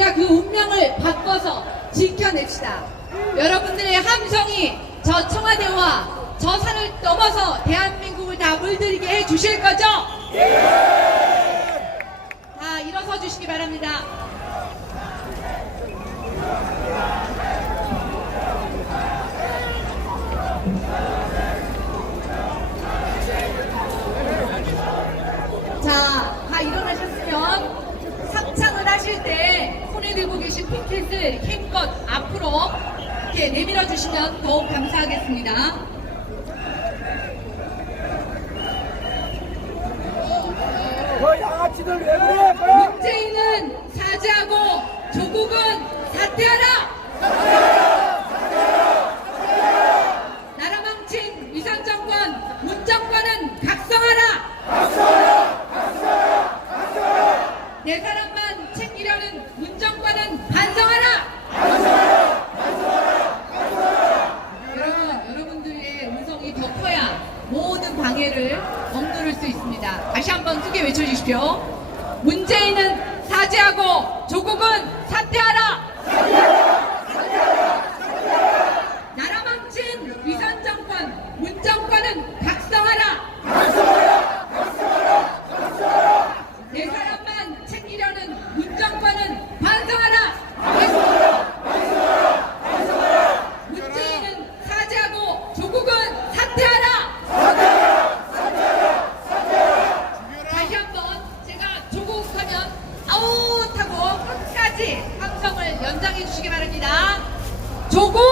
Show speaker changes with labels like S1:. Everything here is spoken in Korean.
S1: 우리가 그 운명을 바꿔서 지켜냅시다. 여러분들의 함성이 저 청와대와 저 산을 넘어서 대한민국을 다 물들이게 해 주실 거죠? 다 일어서 주시기 바랍니다. 자, 다 일어나셨으면 상창을 하실 때 손에 들고 계신 피켓을 힘껏 앞으로 이렇게 내밀어 주시면 더욱 감사하겠습니다.
S2: 저 양아치들 왜 그래? 그
S1: 문재인은 사죄하고 조국은 사퇴하라 망친 위상정권, 문정권은 각성하라! 내 사람만 챙기려는 문정권은 반성하라! 여러분, 여러분들의 음성이 더 커야 방해를 억누를 수 있습니다. 다시 한번 크게 외쳐주십시오. 문재인은 사죄하고 조국은 사퇴하라! 나라 망친 위선 정권, 문정권은 각성하라! 내 사람만 챙기려는 문정권은 반성하라! 문재인은 사죄하고 조국은 사퇴하라! 다시 한번 제가 조국 하면 아웃하고 끝까지 함성을 연장해 주시기 바랍니다. 조국!